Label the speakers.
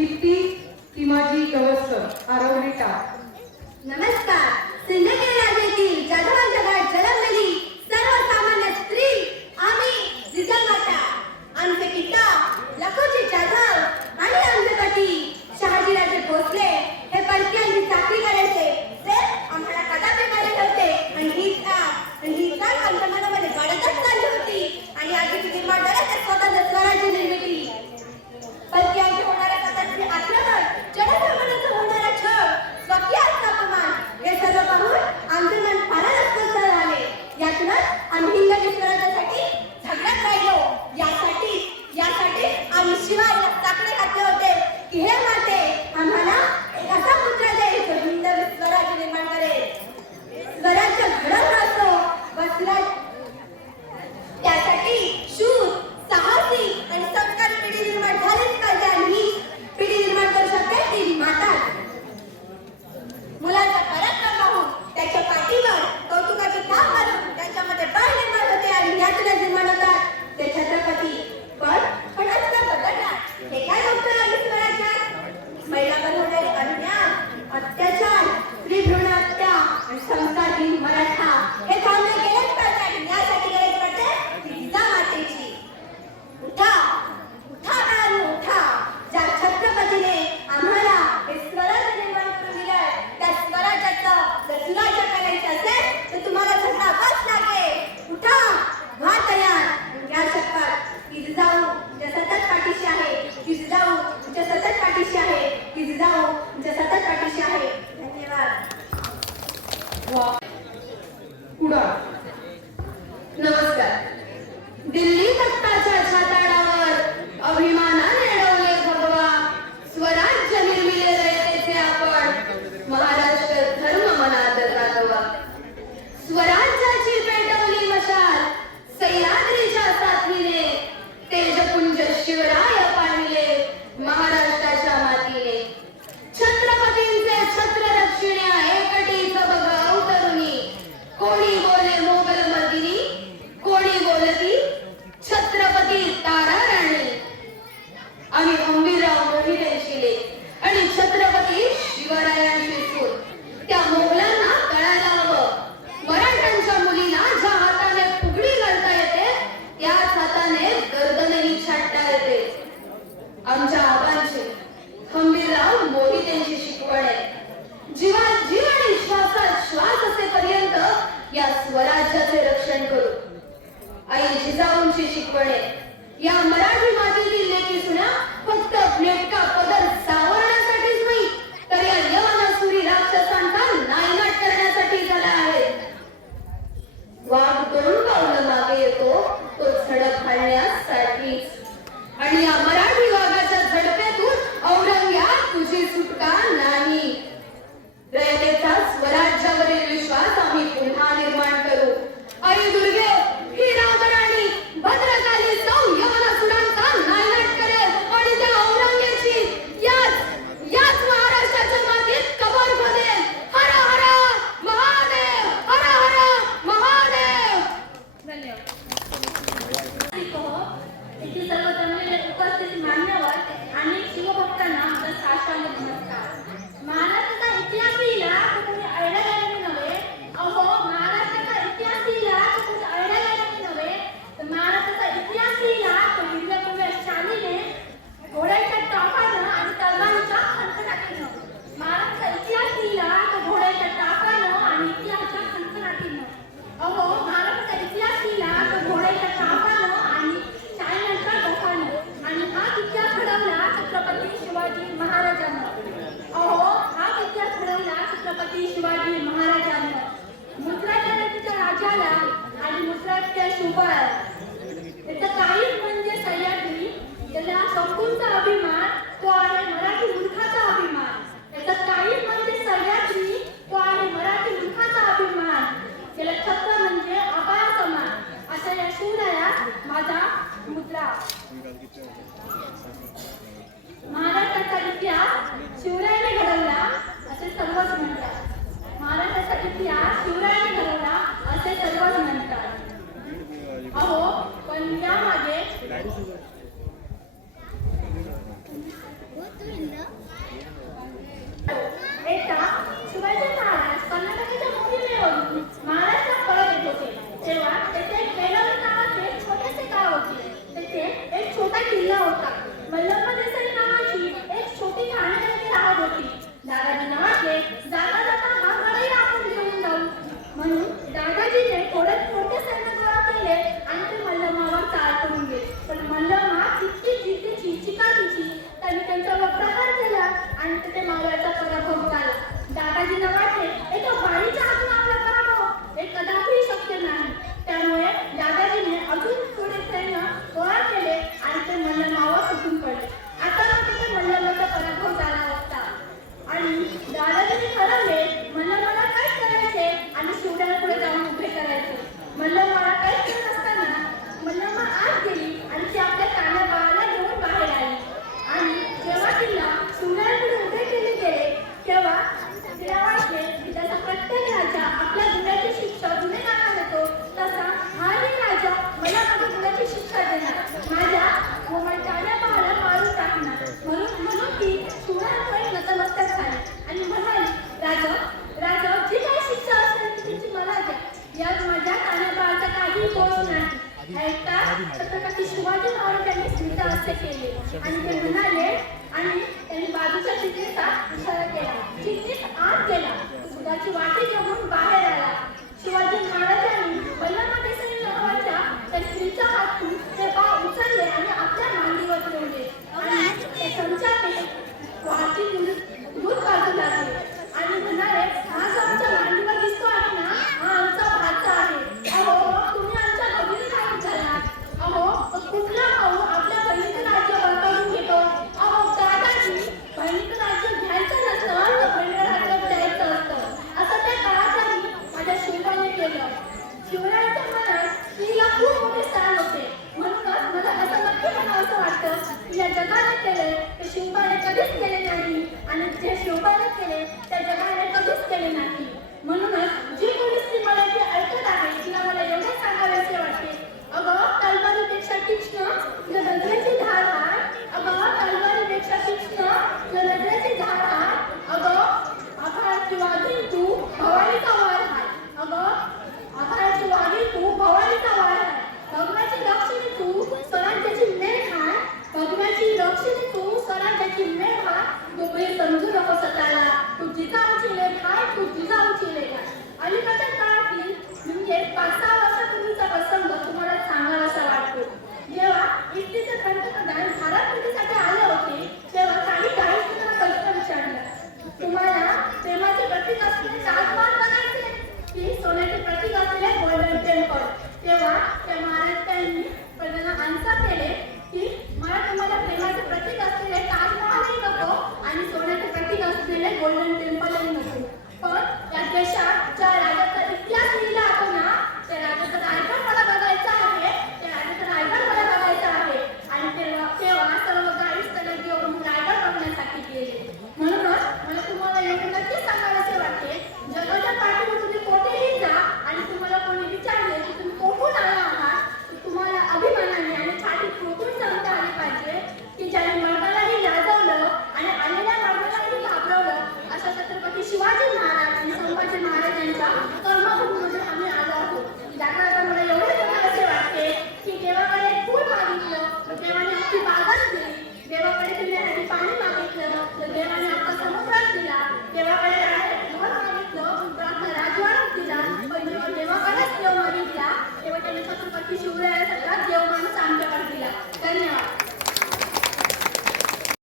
Speaker 1: Deputy तिमाजी Gavaskar
Speaker 2: आरोग्य स्वराज्याचे
Speaker 3: रक्षण करू. आई जिजाऊंची शिकवणे. या मराठी मातीतील लेखी सुना फक्त नेटका पदर सा असतात त्या
Speaker 2: शोभा त्याचा काहीच म्हणजे सह्याद्री त्याला संपूर्ण अभिमान तो आहे मराठी मूर्खाचा अभिमान. त्याचा काही म्हणजे सह्याद्री तो आहे मराठी मूर्खाचा अभिमान. त्याला छत्र म्हणजे अपार समान असा या शूराया माझा मुद्रा. महाराष्ट्राचा इतिहास शिवरायाने घडवला असे सर्वच म्हणतात. महाराष्ट्राचा इतिहास शिवरायाने घडवला असे सर्वच म्हणतात. अहो पण त्यामागे
Speaker 4: छत्रपती शिवाजी महाराजांनी असे केले.
Speaker 3: आणि ते म्हणाले आणि त्यांनी बाजूच्या चित्रेचा इशारा केला. चित्रीस आत गेला. दुधाची घेऊन बाहेर आला. शिवाजी महाराजांनी कुठला भाऊ आपल्या बहिणीचं राज्य बळकावून घेतो? अहो दादाजी बहिणीचं राज्य घ्यायचं नसतं तर बहिणीला राज्य द्यायचं असतं. असं त्या काळात माझ्या शिवबाने केलं. शिवरायांच्या मनात स्त्रीला खूप मोठे स्थान होते. म्हणूनच मला असं नक्की असं वाटतं या जगाने केले ते शिवपाने कधीच केले नाही आणि जे शिवपाने केले त्या जगाने कधीच केले नाही. म्हणूनच जी कोणी स्त्री मला ऐकत आहे तिला मला एवढे सांगावेसे वाटते. अगं Ich glaube, wir तेव्हा त्या महाराष्ट्रांनी प्रधाना आन्सर केले की मला तुम्हाला प्रेमाचे प्रतीक असलेले ताजमहालही नको आणि सोन्याचे प्रतीक असलेले गोल्डन